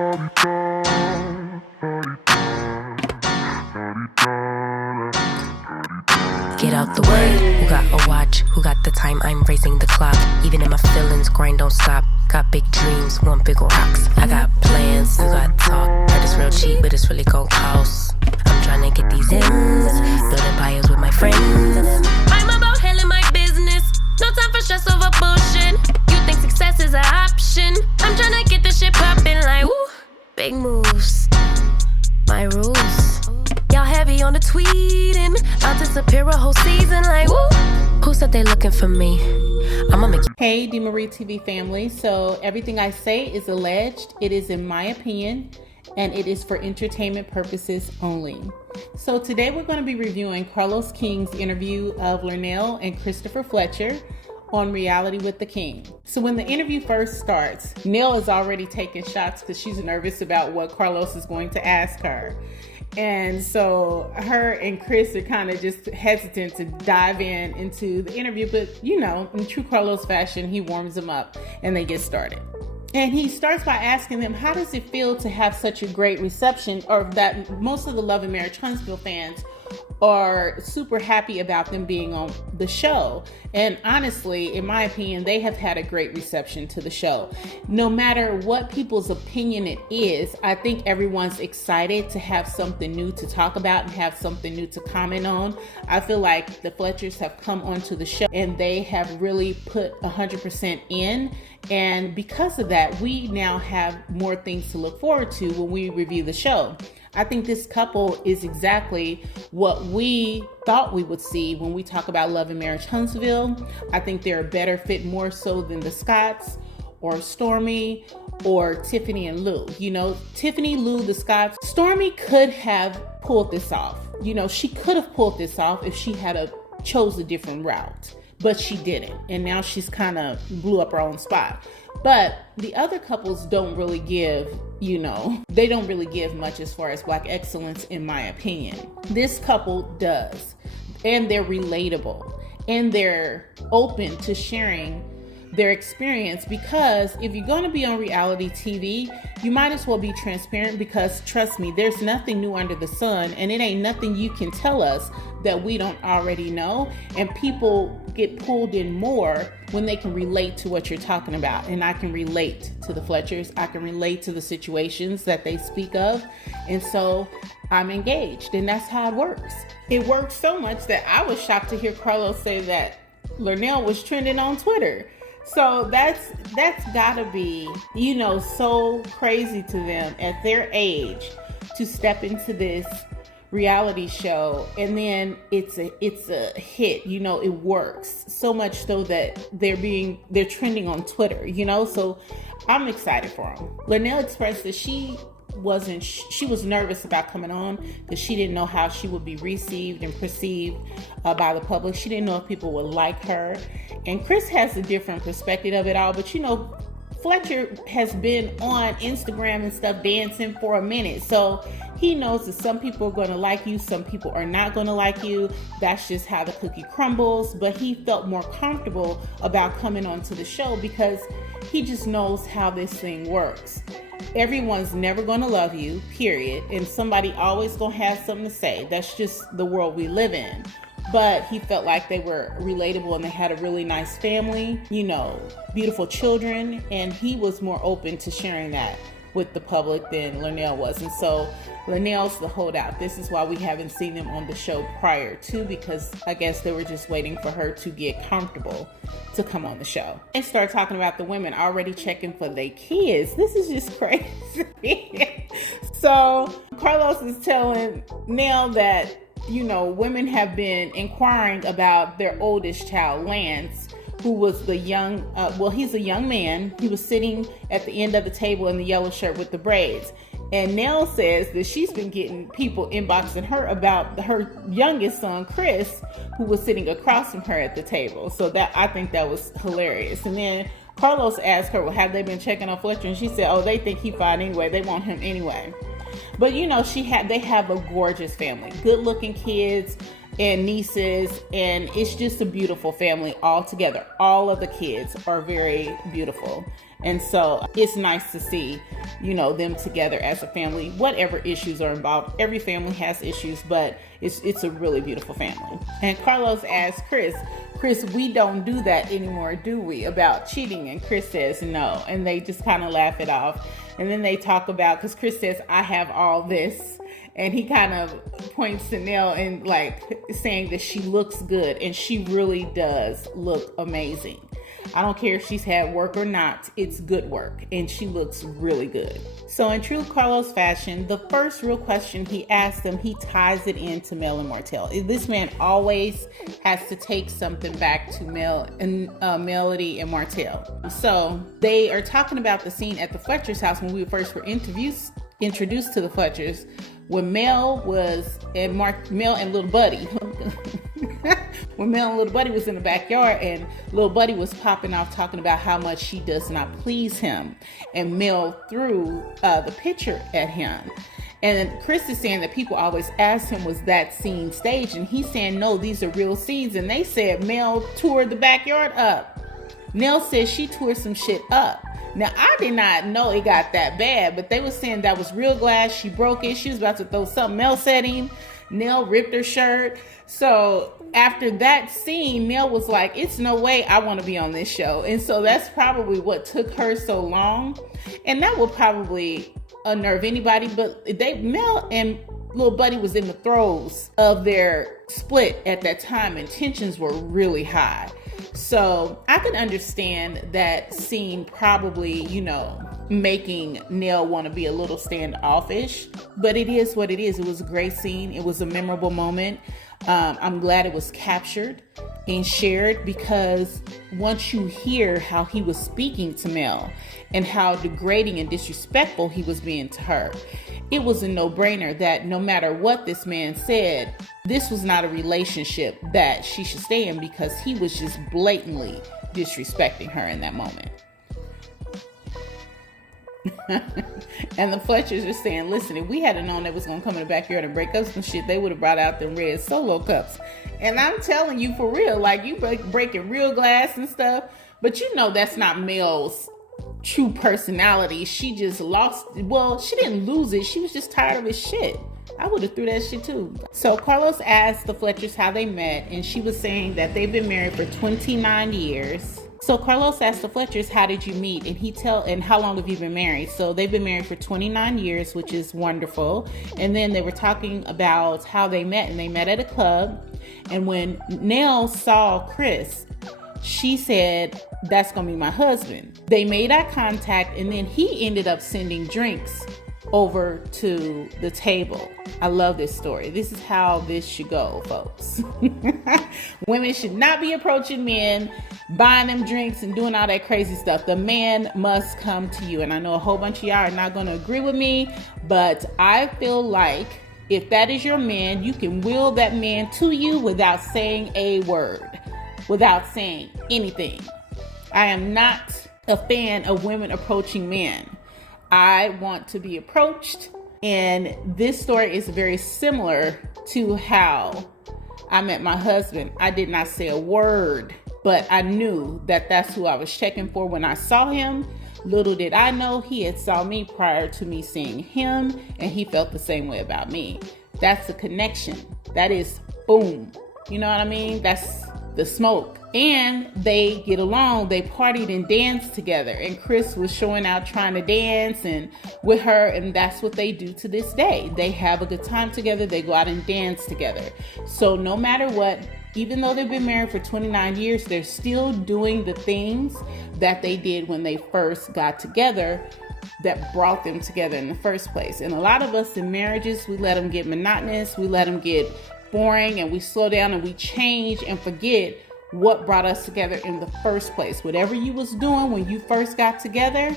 Get out the way. Who got a watch? Who got the time? I'm raising the clock. Even in my feelings, grind don't stop. Got big dreams, want big rocks. I got plans, you got talk. Heard it's real cheap, but it's really gon' cost. I'm tryna get these ends, building empires with my friends. I'm about handling my business. No time for stress over bullshit. You think success is an option? I'm tryna get this shit poppin' like woo. Big moves, my rules. Y'all heavy on the tweeting. I'll disappear a whole season like woo. Who said they looking for me? I'ma make you. Hey, DeMarie TV family. So everything I say is alleged. It is in my opinion, and it is for entertainment purposes only. So today we're going to be reviewing Carlos King's interview of Lernell and Christopher Fletcher on Reality with the King. So when the interview first starts, Nell is already taking shots because she's nervous about what Carlos is going to ask her. And so her and Chris are kind of just hesitant to dive into the interview, but you know, in true Carlos fashion, he warms them up and they get started. And he starts by asking them, how does it feel to have such a great reception, or that most of the Love Marriage Huntsville fans are super happy about them being on the show. And honestly, in my opinion, they have had a great reception to the show. No matter what people's opinion it is, I think everyone's excited to have something new to talk about and have something new to comment on. I feel like the Fletchers have come onto the show and they have really put 100% in. And because of that, we now have more things to look forward to when we review the show. I think this couple is exactly what we thought we would see when we talk about Love and Marriage Huntsville. I think they're a better fit more so than the Scotts or Stormy or Tiffany and Lou. You know, Tiffany, Lou, the Scotts, Stormy could have pulled this off. You know, she could have pulled this off if she had chose a different route, but she didn't. And now she's kind of blew up her own spot. But the other couples don't really give, you know, they don't really give much as far as Black excellence, in my opinion. This couple does. And they're relatable. And they're open to sharing their experience, because if you're going to be on reality TV, you might as well be transparent, because trust me, there's nothing new under the sun, and it ain't nothing you can tell us that we don't already know. And people get pulled in more when they can relate to what you're talking about. And I can relate to the Fletchers. I can relate to the situations that they speak of. And so I'm engaged, and that's how it works. It works so much that I was shocked to hear Carlos say that Lernell was trending on Twitter. So that's gotta be, you know, so crazy to them at their age to step into this reality show, and then it's a hit. You know, it works so much so that they're trending on Twitter, you know. So I'm excited for them. Lernell expressed that she was nervous about coming on because she didn't know how she would be received and perceived by the public. She didn't know if people would like her. And Chris has a different perspective of it all, but you know, Fletcher has been on Instagram and stuff dancing for a minute, so he knows that some people are going to like you, some people are not going to like you. That's just how the cookie crumbles. But he felt more comfortable about coming onto the show because he just knows how this thing works. Everyone's never going to love you, period, and somebody always going to have something to say. That's just the world we live in. But he felt like they were relatable and they had a really nice family, you know, beautiful children, and he was more open to sharing that with the public than Lernell was. And so Lernell's the holdout. This is why we haven't seen them on the show prior to, because I guess they were just waiting for her to get comfortable to come on the show. They start talking about the women already checking for their kids. This is just crazy. So Carlos is telling Nell that, you know, women have been inquiring about their oldest child, Lance, who was the young, he's a young man. He was sitting at the end of the table in the yellow shirt with the braids. And Nell says that she's been getting people inboxing her about her youngest son, Chris, who was sitting across from her at the table. So that, I think that was hilarious. And then Carlos asked her, well, have they been checking on Fletcher? And she said, oh, they think he fine anyway. They want him anyway. But you know, they have a gorgeous family, good looking kids and nieces, and it's just a beautiful family all together. All of the kids are very beautiful. And so it's nice to see, them together as a family, whatever issues are involved. Every family has issues, but it's a really beautiful family. And Carlos asked Chris, we don't do that anymore, do we? About cheating. And Chris says no. And they just kind of laugh it off. And then they talk about, because Chris says, I have all this. And he kind of points to Nell and saying that she looks good. And she really does look amazing. I don't care if she's had work or not, it's good work, and she looks really good. So in true Carlos fashion, the first real question he asks them, he ties it into Mel and Martell. This man always has to take something back to Melody and Martell. So they are talking about the scene at the Fletchers house when we first were introduced to the Fletchers, when Mel and Little Buddy when Mel and Little Buddy was in the backyard, and Little Buddy was popping off talking about how much she does not please him, and Mel threw the picture at him. And Chris is saying that people always ask him, was that scene staged? And he's saying, no, these are real scenes. And they said Mel tore the backyard up. Nell says she tore some shit up. Now, I did not know it got that bad, but they were saying that was real glass. She broke it. She was about to throw something else at him. Nell ripped her shirt. So after that scene, Nell was like, it's no way I want to be on this show. And so that's probably what took her so long. And that will probably unnerve anybody. But Mel and Little Buddy was in the throes of their split at that time, and tensions were really high. So I could understand that scene probably, making Nell want to be a little standoffish, but it is what it is. It was a great scene. It was a memorable moment. I'm glad it was captured and shared, because once you hear how he was speaking to Mel and how degrading and disrespectful he was being to her, it was a no-brainer that no matter what this man said, this was not a relationship that she should stay in, because he was just blatantly disrespecting her in that moment. And the Fletchers are saying, listen, if we had known they was going to come in the backyard and break up some shit, they would have brought out them red Solo cups. And I'm telling you, for real, you breaking real glass and stuff, but that's not Mel's true personality. She just lost, she didn't lose it. She was just tired of his shit. I would have threw that shit too. So Carlos asked the Fletchers how they met, and she was saying that they've been married for 29 years. So Carlos asked the Fletchers, how did you meet? And how long have you been married? So they've been married for 29 years, which is wonderful. And then they were talking about how they met, and they met at a club. And when Nell saw Chris, she said, that's gonna be my husband. They made eye contact, and then he ended up sending drinks over to the table. I love this story. This is how this should go, folks. Women should not be approaching men, buying them drinks and doing all that crazy stuff. The man must come to you. And I know a whole bunch of y'all are not going to agree with me, but I feel like if that is your man, you can will that man to you without saying a word, without saying anything. I am not a fan of women approaching men. I want to be approached, and this story is very similar to how I met my husband. I did not say a word, but I knew that that's who I was checking for when I saw him. Little did I know he had saw me prior to me seeing him, and he felt the same way about me. That's a connection. That is boom. You know what I mean? That's the smoke. And they get along. They partied and danced together, and Chris was showing out trying to dance and with her, and that's what they do to this day. They have a good time together. They go out and dance together. So no matter what, even though they've been married for 29 years, they're still doing the things that they did when they first got together that brought them together in the first place. And a lot of us in marriages, we let them get monotonous, we let them get boring, and we slow down and we change and forget what brought us together in the first place. Whatever you was doing when you first got together,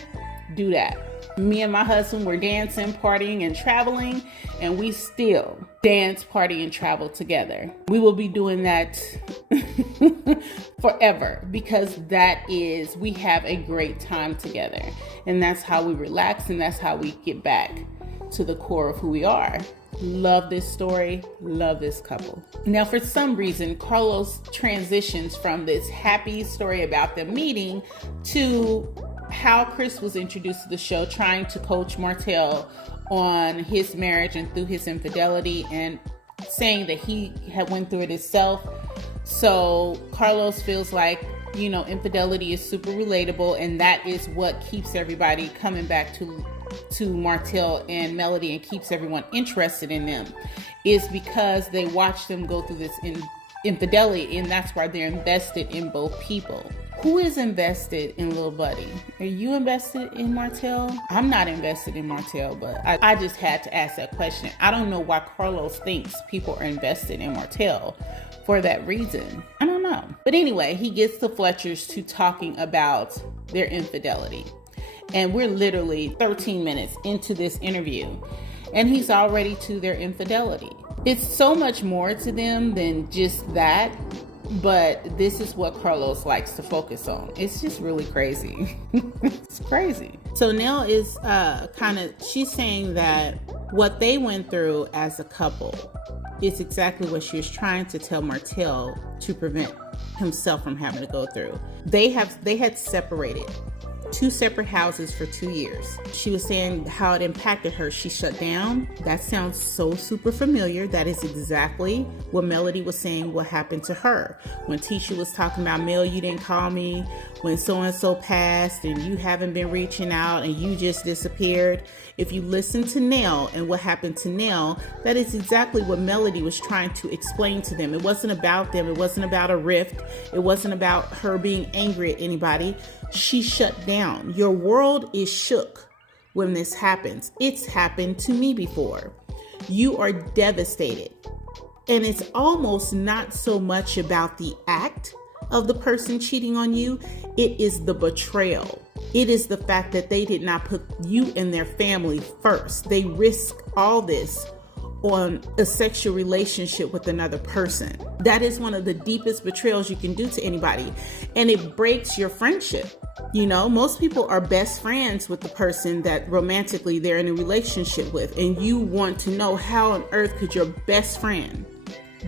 do that. Me and my husband were dancing, partying, and traveling, and we still dance, party, and travel together. We will be doing that forever, because we have a great time together, and that's how we relax, and that's how we get back to the core of who we are. Love this story. Love this couple. Now, for some reason, Carlos transitions from this happy story about them meeting to how Chris was introduced to the show, trying to coach Martell on his marriage and through his infidelity, and saying that he had went through it himself. So Carlos feels like, you know, infidelity is super relatable, and that is what keeps everybody coming back to Martell and Melody and keeps everyone interested in them, is because they watch them go through this infidelity, and that's why they're invested in both people. Who is invested in Lil Buddy? Are you invested in Martell? I'm not invested in Martell, but I just had to ask that question. I don't know why Carlos thinks people are invested in Martell for that reason. I don't know. But anyway, he gets the Fletchers to talking about their infidelity. And we're literally 13 minutes into this interview, and he's already to their infidelity. It's so much more to them than just that. But this is what Carlos likes to focus on. It's just really crazy. It's crazy. So Nell is she's saying that what they went through as a couple is exactly what she was trying to tell Martell to prevent himself from having to go through. They had separated. 2 separate houses for 2 years. She was saying how it impacted her. She shut down. That sounds so super familiar. That is exactly what Melody was saying what happened to her. When Tisha was talking about, Mel, you didn't call me when so-and-so passed and you haven't been reaching out and you just disappeared. If you listen to Nell and what happened to Nell, that is exactly what Melody was trying to explain to them. It wasn't about them. It wasn't about a rift. It wasn't about her being angry at anybody. She shut down. Your world is shook when this happens. It's happened to me before. You are devastated. And it's almost not so much about the act of the person cheating on you. It is the betrayal. It is the fact that they did not put you and their family first. They risk all this on a sexual relationship with another person. That is one of the deepest betrayals you can do to anybody. And it breaks your friendship. You know, most people are best friends with the person that romantically they're in a relationship with. And you want to know how on earth could your best friend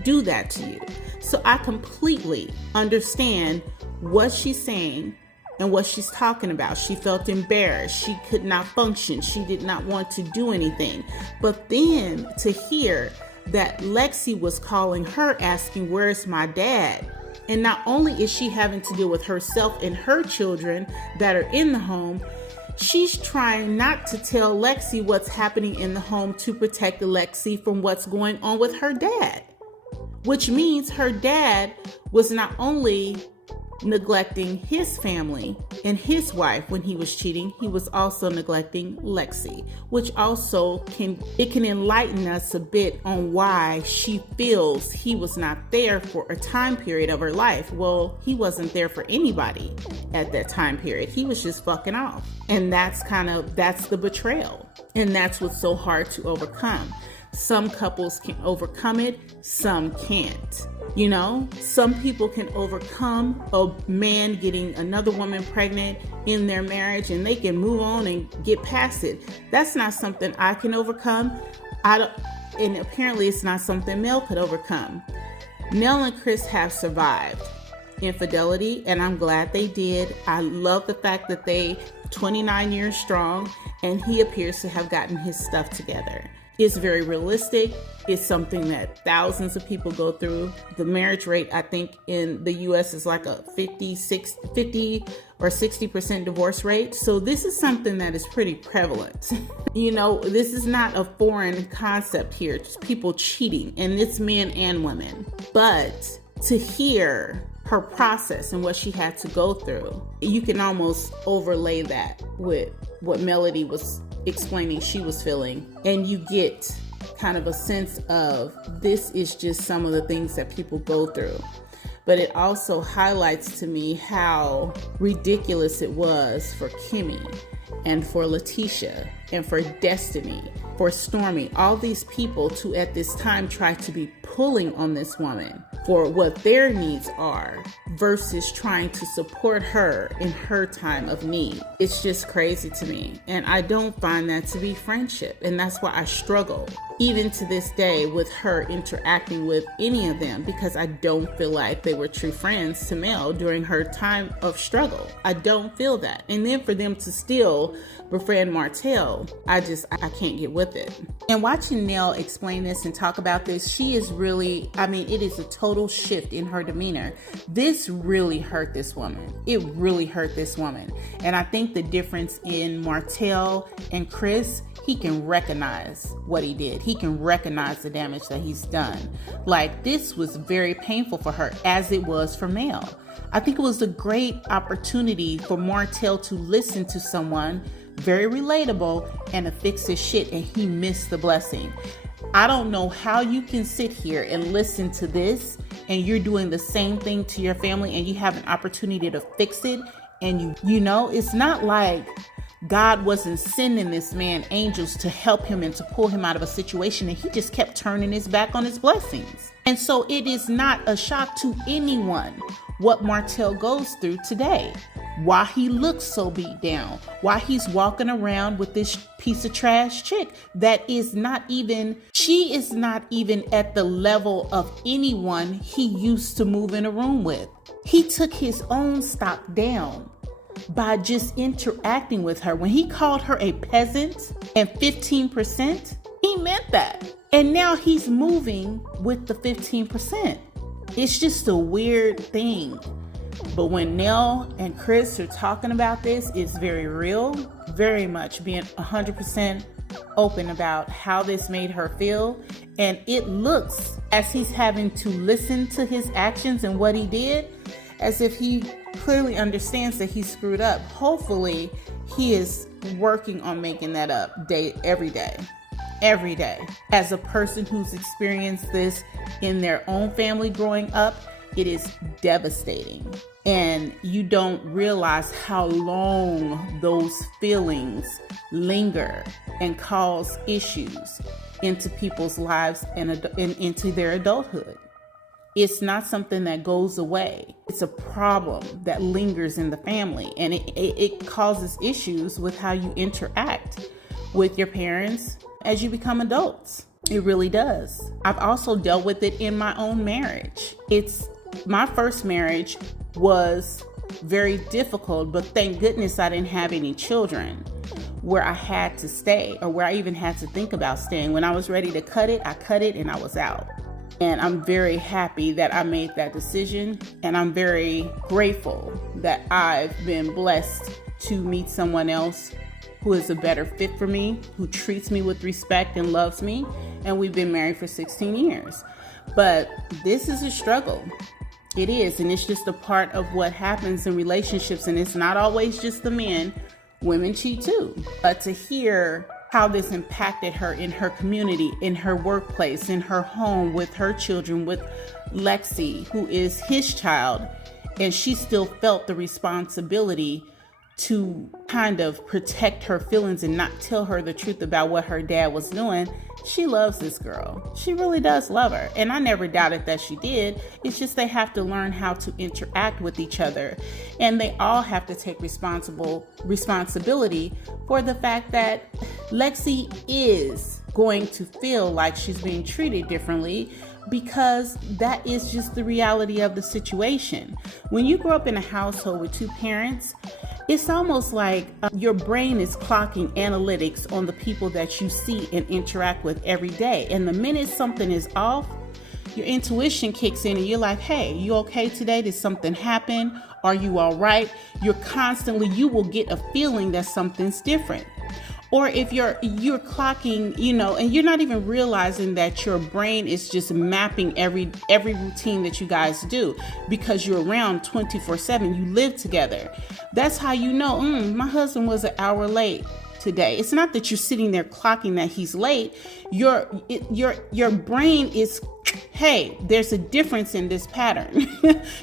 do that to you? So I completely understand what she's saying and what she's talking about. She felt embarrassed. She could not function. She did not want to do anything. But then to hear that Lexi was calling her asking, where's my dad? And not only is she having to deal with herself and her children that are in the home, she's trying not to tell Lexi what's happening in the home to protect Lexi from what's going on with her dad. Which means her dad was not only neglecting his family and his wife when he was cheating, he was also neglecting Lexi, which also can enlighten us a bit on why she feels he was not there for a time period of her life. Well, he wasn't there for anybody at that time period. He was just fucking off. And that's the betrayal. And that's what's so hard to overcome. Some couples can overcome it, some can't. You know, some people can overcome a man getting another woman pregnant in their marriage and they can move on and get past it. That's not something I can overcome. And apparently it's not something Mel could overcome. Nell and Chris have survived infidelity, and I'm glad they did. I love the fact that they 29 years strong, and he appears to have gotten his stuff together. It's very realistic. It's something that thousands of people go through. The marriage rate, I think, in the U.S. is like a 50 or 60% divorce rate. So this is something that is pretty prevalent. You know, this is not a foreign concept here. It's people cheating, and it's men and women. But to hear her process and what she had to go through, you can almost overlay that with what Melody was explaining she was feeling, and you get kind of a sense of this is just some of the things that people go through. But it also highlights to me how ridiculous it was for Kimmy and for Letitia and for Destiny, for Stormy, all these people to at this time try to be pulling on this woman for what their needs are versus trying to support her in her time of need. It's just crazy to me. And I don't find that to be friendship. And that's why I struggle even to this day, with her interacting with any of them, because I don't feel like they were true friends to Mel during her time of struggle. I don't feel that. And then for them to still befriend Martell, I can't get with it. And watching Nell explain this and talk about this, she is really, it is a total shift in her demeanor. This really hurt this woman. It really hurt this woman. And I think the difference in Martell and Chris, he can recognize what he did. He can recognize the damage that he's done. Like, this was very painful for her, as it was for Mel. I think it was a great opportunity for Martell to listen to someone very relatable and to fix his shit, and he missed the blessing. I don't know how you can sit here and listen to this and you're doing the same thing to your family and you have an opportunity to fix it, and you know, it's not like God wasn't sending this man angels to help him and to pull him out of a situation, and he just kept turning his back on his blessings. And so it is not a shock to anyone what Martell goes through today, why he looks so beat down, why he's walking around with this piece of trash chick that is not even, she is not even at the level of anyone he used to move in a room with. He took his own stock down by just interacting with her. When he called her a peasant and 15%, he meant that. And now he's moving with the 15%. It's just a weird thing. But when Nell and Chris are talking about this, it's very real, very much being 100% open about how this made her feel. And it looks, as he's having to listen to his actions and what he did, as if he clearly understands that he screwed up. Hopefully, he is working on making that up every day. As a person who's experienced this in their own family growing up, it is devastating. And you don't realize how long those feelings linger and cause issues into people's lives and into their adulthood. It's not something that goes away. It's a problem that lingers in the family, and it causes issues with how you interact with your parents as you become adults. It really does. I've also dealt with it in my own marriage. My first marriage was very difficult, but thank goodness I didn't have any children where I had to stay, or where I even had to think about staying. When I was ready to cut it, I cut it and I was out. And I'm very happy that I made that decision. And I'm very grateful that I've been blessed to meet someone else who is a better fit for me, who treats me with respect and loves me. And we've been married for 16 years. But this is a struggle. It is. And it's just a part of what happens in relationships. And it's not always just the men. Women cheat too. But to hear how this impacted her in her community, in her workplace, in her home, with her children, with Lexi, who is his child, and she still felt the responsibility to kind of protect her feelings and not tell her the truth about what her dad was doing. She loves this girl. She really does love her. And I never doubted that she did. It's just they have to learn how to interact with each other. And they all have to take responsibility for the fact that Lexi is going to feel like she's being treated differently, because that is just the reality of the situation. When you grow up in a household with two parents, it's almost like your brain is clocking analytics on the people that you see and interact with every day. And the minute something is off, your intuition kicks in and you're like, hey, you okay today? Did something happen? Are you all right? You will get a feeling that something's different. Or if you're clocking, and you're not even realizing that your brain is just mapping every routine that you guys do, because you're around 24/7, you live together. That's how you know, my husband was an hour late today. It's not that you're sitting there clocking that he's late. Your brain is, hey, there's a difference in this pattern.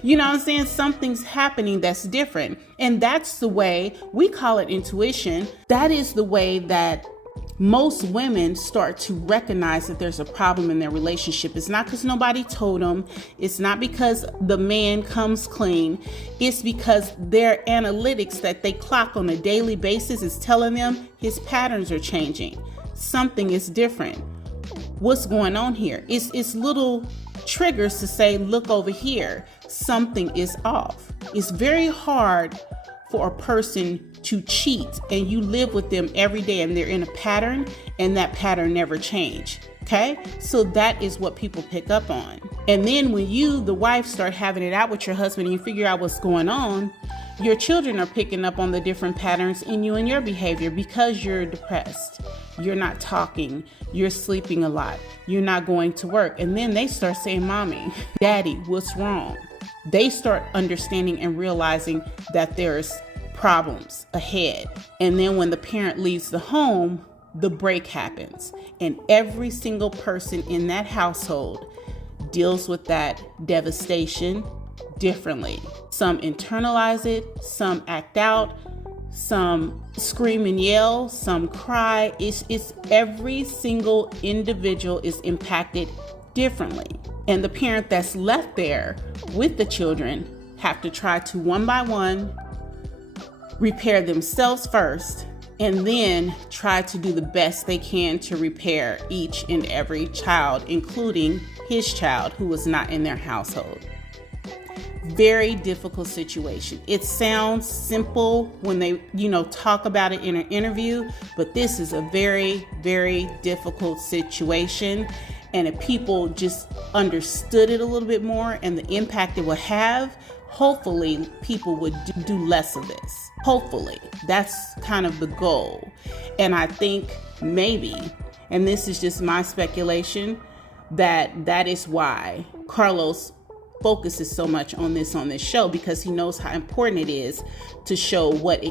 You know what I'm saying? Something's happening that's different. And that's the way, we call it intuition. That is the way that most women start to recognize that there's a problem in their relationship. It's not because nobody told them. It's not because the man comes clean. It's because their analytics that they clock on a daily basis is telling them his patterns are changing. Something is different. what's going on here? It's little triggers to say, look over here, something is off. It's very hard for a person to cheat and you live with them every day and they're in a pattern and that pattern never change. Okay, so that is what people pick up on. And then when you, the wife, start having it out with your husband and you figure out what's going on, your children are picking up on the different patterns in you and your behavior because you're depressed. You're not talking. You're sleeping a lot. You're not going to work. And then they start saying, Mommy, Daddy, what's wrong? They start understanding and realizing that there's problems ahead. And then when the parent leaves the home, the break happens. And every single person in that household deals with that devastation differently. Some internalize it, some act out, some scream and yell, some cry. It's every single individual is impacted differently. And the parent that's left there with the children have to try to one by one repair themselves first, and then try to do the best they can to repair each and every child, including his child who was not in their household. Very difficult situation. It sounds simple when they, talk about it in an interview, but this is a very, very difficult situation. And if people just understood it a little bit more and the impact it will have, hopefully people would do less of this. Hopefully. That's kind of the goal. And I think maybe, and this is just my speculation, that is why Carlos focuses so much on this show, because he knows how important it is to show what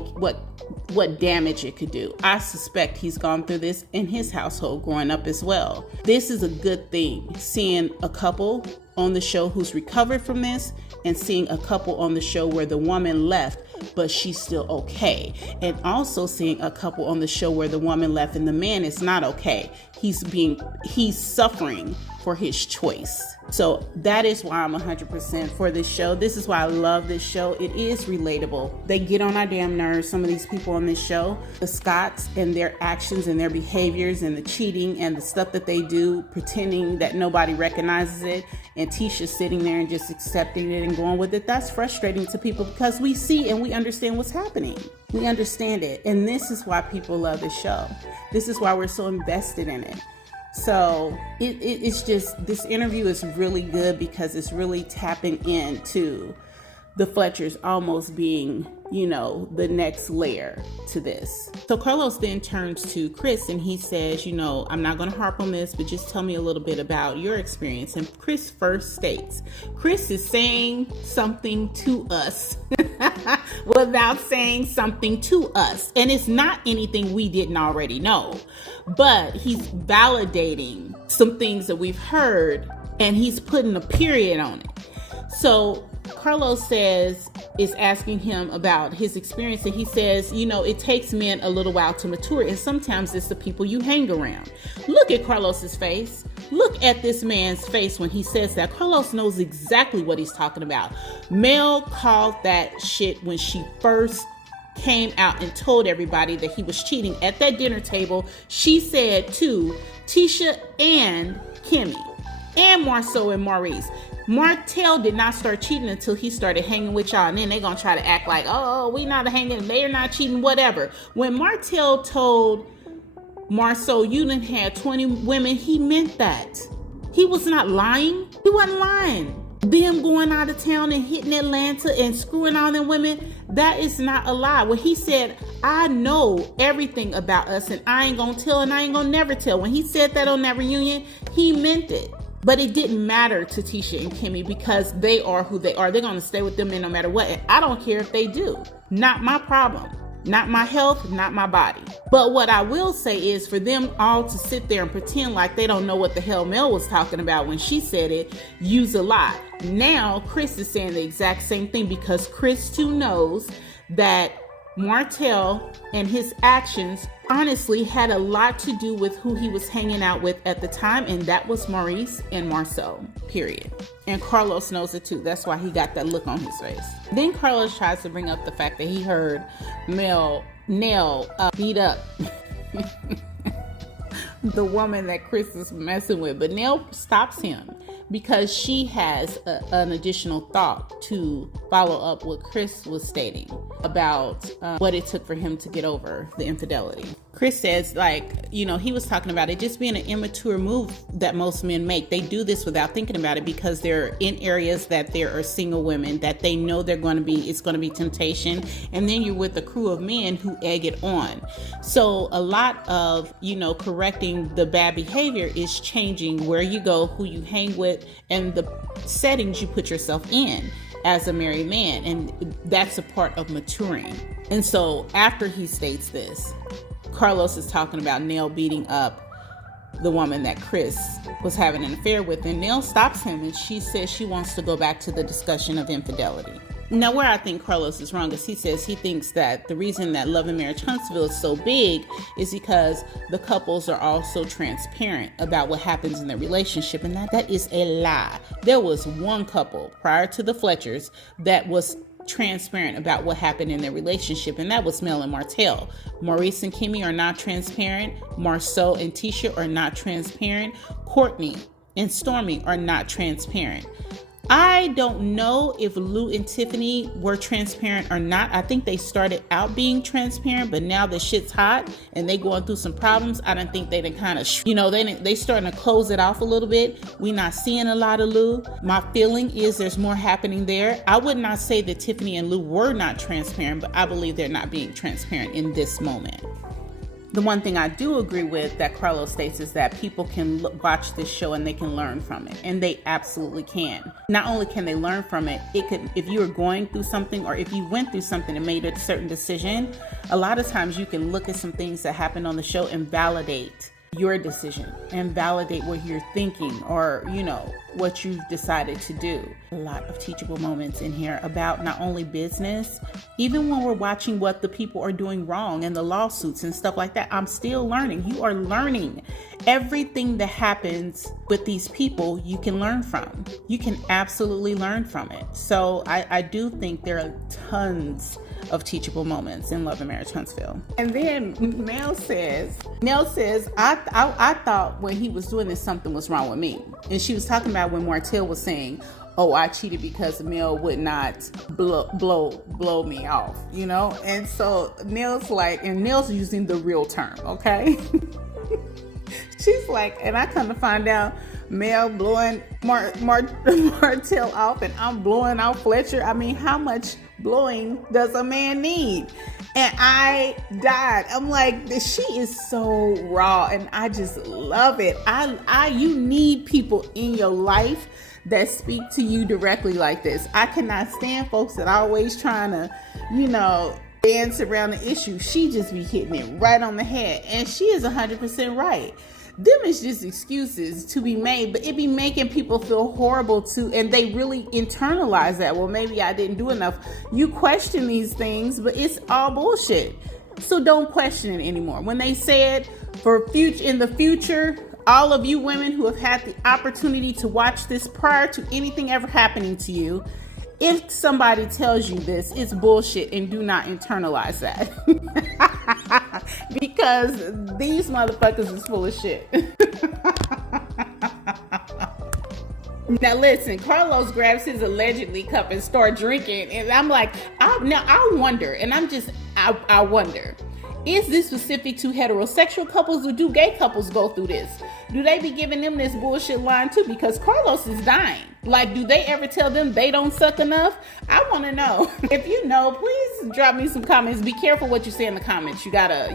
damage it could do. I suspect he's gone through this in his household growing up as well. This is a good thing, seeing a couple on the show who's recovered from this and seeing a couple on the show where the woman left but she's still okay, and also seeing a couple on the show where the woman left and the man is not okay. He's suffering for his choice. So that is why I'm 100% for this show. This is why I love this show. It is relatable. They get on our damn nerves, some of these people on this show, the Scotts, and their actions and their behaviors and the cheating and the stuff that they do, pretending that nobody recognizes it, and Tisha sitting there and just accepting it and going with it. That's frustrating to people because we see and we understand what's happening. We understand it. And this is why people love this show. This is why we're so invested in it. So it's just, this interview is really good because it's really tapping into the Fletchers almost being, the next layer to this. So Carlos then turns to Chris and he says, I'm not going to harp on this, but just tell me a little bit about your experience. And Chris first states, Chris is saying something to us without saying something to us. And it's not anything we didn't already know, but he's validating some things that we've heard and he's putting a period on it. So Carlos is asking him about his experience, and he says, it takes men a little while to mature, and sometimes it's the people you hang around. Look at Carlos's face. Look at this man's face when he says that. Carlos knows exactly what he's talking about. Mel called that shit when she first came out and told everybody that he was cheating at that dinner table. She said to Tisha and Kimmy and Marceau and Maurice, Martell did not start cheating until he started hanging with y'all, and then they're gonna try to act like, oh, we not hanging, they're not cheating, whatever. When Martell told Marceau, you done had 20 women, he meant that. He was not lying. He wasn't lying. Them going out of town and hitting Atlanta and screwing all them women, that is not a lie. When he said, I know everything about us and I ain't gonna tell and I ain't gonna never tell, when he said that on that reunion, he meant it. But it didn't matter to Tisha and Kimmy because they are who they are. They're going to stay with them no matter what. And I don't care if they do. Not my problem. Not my health, not my body. But what I will say is for them all to sit there and pretend like they don't know what the hell Mel was talking about when she said it, use a lie. Now, Chris is saying the exact same thing because Chris too knows that Martell and his actions honestly had a lot to do with who he was hanging out with at the time, and that was Maurice and Marceau, period. And Carlos knows it too. That's why he got that look on his face. Then Carlos tries to bring up the fact that he heard Nell beat up the woman that Chris is messing with. But Nell stops him because she has an additional thought to follow up what Chris was stating about what it took for him to get over the infidelity. Chris says, he was talking about it just being an immature move that most men make. They do this without thinking about it because they're in areas that there are single women that they know it's going to be temptation. And then you're with a crew of men who egg it on. So a lot of, correcting the bad behavior is changing where you go, who you hang with, and the settings you put yourself in as a married man. And that's a part of maturing. And so after he states this, Carlos is talking about Nell beating up the woman that Chris was having an affair with, and Nell stops him and she says she wants to go back to the discussion of infidelity. Now, where I think Carlos is wrong is he says he thinks that the reason that Love Marriage Huntsville is so big is because the couples are all so transparent about what happens in their relationship, and that is a lie. There was one couple prior to the Fletchers that was transparent about what happened in their relationship, and that was Mel and Martell. Maurice and Kimmy are not transparent. Marceau and Tisha are not transparent. Courtney and Stormy are not transparent. I don't know if Lou and Tiffany were transparent or not. I think they started out being transparent, but now the shit's hot and they going through some problems. I don't think they done kind of, they starting to close it off a little bit. We not seeing a lot of Lou. My feeling is there's more happening there. I would not say that Tiffany and Lou were not transparent, but I believe they're not being transparent in this moment. The one thing I do agree with that Carlos states is that people can watch this show and they can learn from it, and they absolutely can. Not only can they learn from it, if you are going through something or if you went through something and made a certain decision, a lot of times you can look at some things that happened on the show and validate your decision and validate what you're thinking or, what you've decided to do. A lot of teachable moments in here about not only business, even when we're watching what the people are doing wrong and the lawsuits and stuff like that. I'm still learning. You are learning. Everything that happens with these people, you can learn from. You can absolutely learn from it. So I do think there are tons of teachable moments in Love and Marriage Huntsville. And then Nell says, I thought when he was doing this, something was wrong with me. And she was talking about when Martell was saying, oh, I cheated because Mel would not blow me off, And so Nell's and Nell's using the real term, okay? She's like, and I come to find out Mel blowing Martell off and I'm blowing off Fletcher. I mean, how much blowing does a man need? And I died. I'm like, she is so raw and I just love it. You need people in your life that speak to you directly like this. I cannot stand folks that are always trying to, dance around the issue. She just be hitting it right on the head. And she is 100% right. Them is just excuses to be made, but it be making people feel horrible too, and they really internalize that. Well, maybe I didn't do enough. You question these things, but it's all bullshit. So don't question it anymore. When they said in the future, all of you women who have had the opportunity to watch this prior to anything ever happening to you, if somebody tells you this, it's bullshit, and do not internalize that. Because these motherfuckers is full of shit. Now listen, Carlos grabs his allegedly cup and start drinking, and I'm like, I wonder, I wonder, is this specific to heterosexual couples, or do gay couples go through this? Do they be giving them this bullshit line too? Because Carlos is dying. Like, do they ever tell them they don't suck enough? I want to know. If you know, please drop me some comments. Be careful what you say in the comments. You gotta,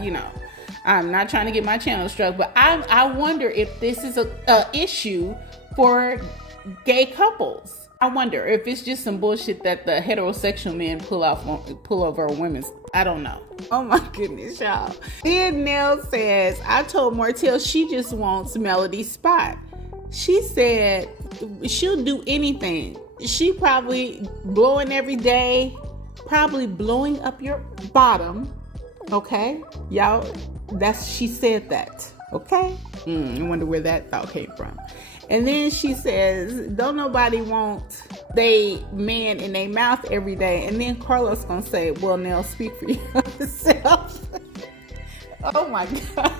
I'm not trying to get my channel struck, but I wonder if this is a issue for gay couples. I wonder if it's just some bullshit that the heterosexual men pull over women's. I don't know. Oh my goodness, y'all. Then Nell says, I told Martell she just wants Melody's spot. She said she'll do anything. She probably blowing every day, probably blowing up your bottom. Okay, y'all. She said that. Okay. I wonder where that thought came from. And then she says, don't nobody want they man in their mouth every day. And then Carlos gonna say, well, Nell, speak for yourself. Oh my God.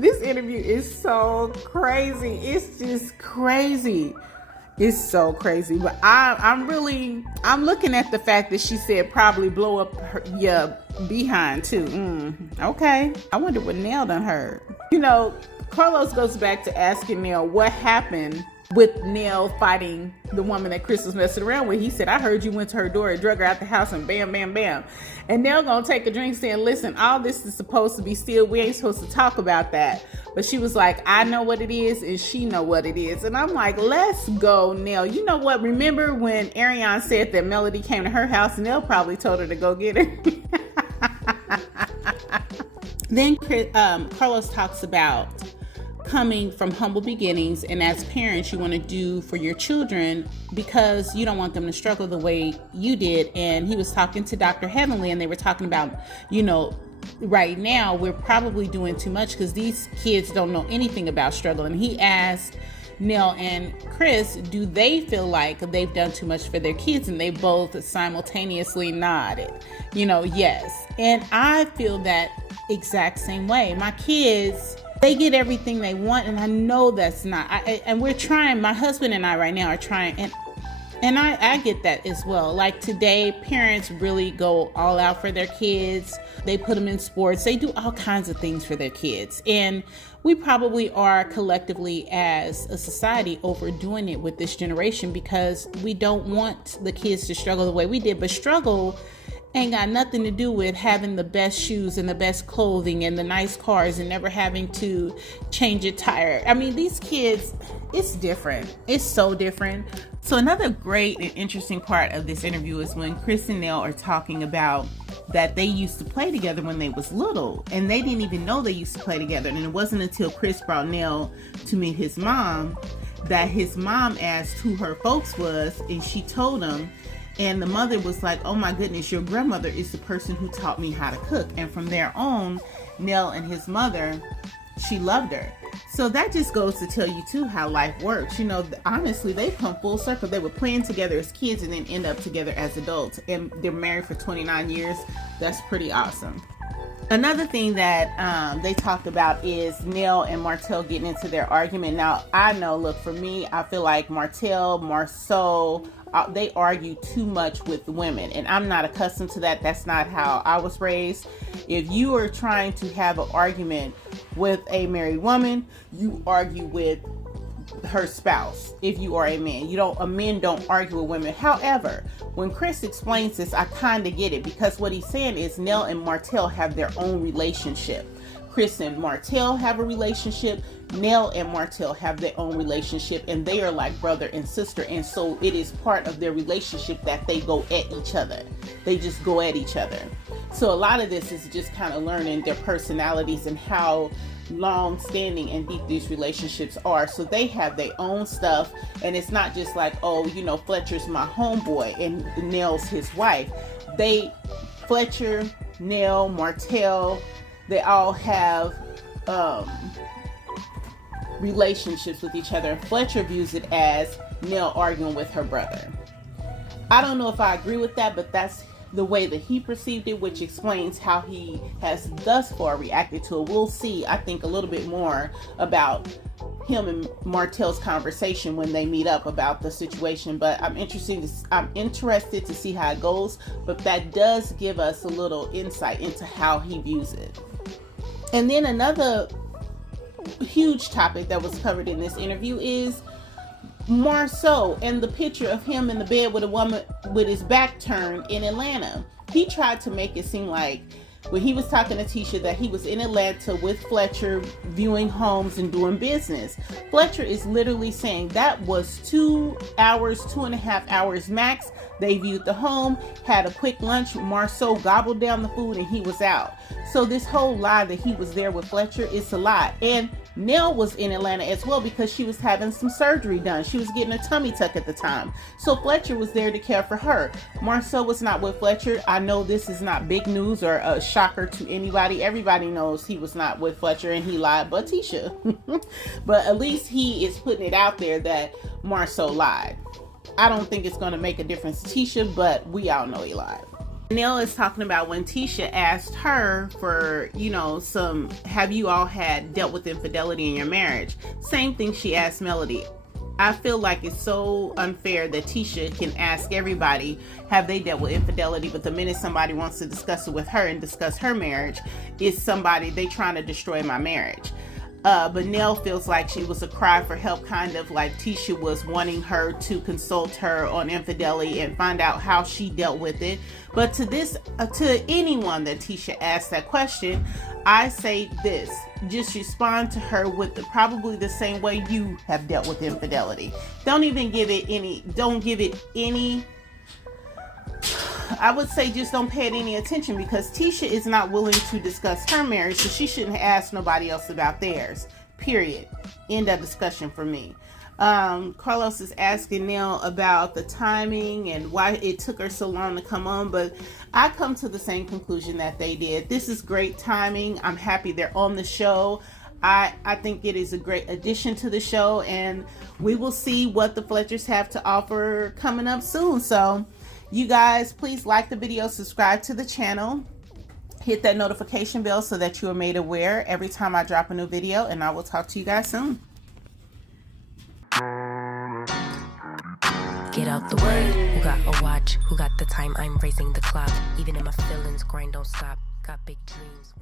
This interview is so crazy. It's just crazy. It's so crazy. But I'm looking at the fact that she said probably blow up your behind too. Okay. I wonder what Nell done heard. Carlos goes back to asking Nell what happened with Nell fighting the woman that Chris was messing around with. He said, I heard you went to her door and drug her out the house and bam, bam, bam. And Nell gonna take a drink saying, listen, all this is supposed to be still. We ain't supposed to talk about that. But she was like, I know what it is and she know what it is. And I'm like, let's go, Nell. You know what? Remember when Ariane said that Melody came to her house? Nell probably told her to go get her. Then Carlos talks about coming from humble beginnings, and as parents you want to do for your children because you don't want them to struggle the way you did. And he was talking to Dr. Heavenly, and they were talking about, right now we're probably doing too much because these kids don't know anything about struggle. And he asked Nell and Chris, do they feel like they've done too much for their kids? And they both simultaneously nodded, yes. And I feel that exact same way. My kids, they get everything they want, and I know that's not. And we're trying. My husband and I right now are trying, and I get that as well. Like today, parents really go all out for their kids. They put them in sports. They do all kinds of things for their kids, and we probably are collectively as a society overdoing it with this generation because we don't want the kids to struggle the way we did. But struggle ain't got nothing to do with having the best shoes and the best clothing and the nice cars and never having to change a tire. I mean, these kids, it's different. It's so different. So another great and interesting part of this interview is when Chris and Nell are talking about that they used to play together when they was little, and they didn't even know they used to play together. And it wasn't until Chris brought Nell to meet his mom that his mom asked who her folks was, and she told him. And the mother was like, oh my goodness, your grandmother is the person who taught me how to cook. And from there on, Nell and his mother, she loved her. So that just goes to tell you too how life works. Honestly, they've come full circle. They were playing together as kids and then end up together as adults. And they're married for 29 years. That's pretty awesome. Another thing that they talked about is Nell and Martell getting into their argument. Now, I know, look, for me, I feel like Marceau, they argue too much with women, and I'm not accustomed to that. That's not how I was raised. If you are trying to have an argument with a married woman, you argue with her spouse. If you are a man, men don't argue with women. However, when Chris explains this, I kind of get it, because what he's saying is Nell and Martell have their own relationship. Chris and Martell have a relationship. Nell and Martell have their own relationship, and they are like brother and sister. And so it is part of their relationship that they go at each other. They just go at each other. So a lot of this is just kind of learning their personalities and how long-standing and deep these relationships are. So they have their own stuff, and it's not just like, Fletcher's my homeboy and Nell's his wife. Fletcher, Nell, Martell, they all have relationships with each other. Fletcher views it as Nell arguing with her brother. I don't know if I agree with that, but that's the way that he perceived it, which explains how he has thus far reacted to it. We'll see, I think, a little bit more about him and Martell's conversation when they meet up about the situation. But I'm interested to see how it goes. But that does give us a little insight into how he views it. And then another huge topic that was covered in this interview is Marceau and the picture of him in the bed with a woman with his back turned in Atlanta. He tried to make it seem like when he was talking to Tisha that he was in Atlanta with Fletcher viewing homes and doing business. Fletcher is literally saying that was 2 hours, 2.5 hours max. They viewed the home, had a quick lunch. Marceau gobbled down the food and he was out. So this whole lie that he was there with Fletcher is a lie. And Nell was in Atlanta as well because she was having some surgery done. She was getting a tummy tuck at the time. So Fletcher was there to care for her. Marceau was not with Fletcher. I know this is not big news or a shocker to anybody. Everybody knows he was not with Fletcher and he lied, but Tisha. But at least he is putting it out there that Marceau lied. I don't think it's going to make a difference to Tisha, but we all know he lied. Nell is talking about when Tisha asked her for, have you all had dealt with infidelity in your marriage? Same thing she asked Melody. I feel like it's so unfair that Tisha can ask everybody, have they dealt with infidelity? But the minute somebody wants to discuss it with her and discuss her marriage, it's somebody, they trying to destroy my marriage. But Nell feels like she was a cry for help, kind of like Tisha was wanting her to consult her on infidelity and find out how she dealt with it. But to anyone that Tisha asked that question, I say this: just respond to her with probably the same way you have dealt with infidelity. Don't give it any. I would say just don't pay it any attention, because Tisha is not willing to discuss her marriage, so she shouldn't ask nobody else about theirs. Period. End of discussion for me. Carlos is asking Nell about the timing and why it took her so long to come on, but I come to the same conclusion that they did. This is great timing. I'm happy they're on the show. I think it is a great addition to the show, and we will see what the Fletchers have to offer coming up soon. So you guys, please like the video, subscribe to the channel, hit that notification bell so that you are made aware every time I drop a new video, and I will talk to you guys soon. Get out the way. Who got a watch? Who got the time? I'm raising the clock. Even in my feelings, grind don't stop. Got big dreams.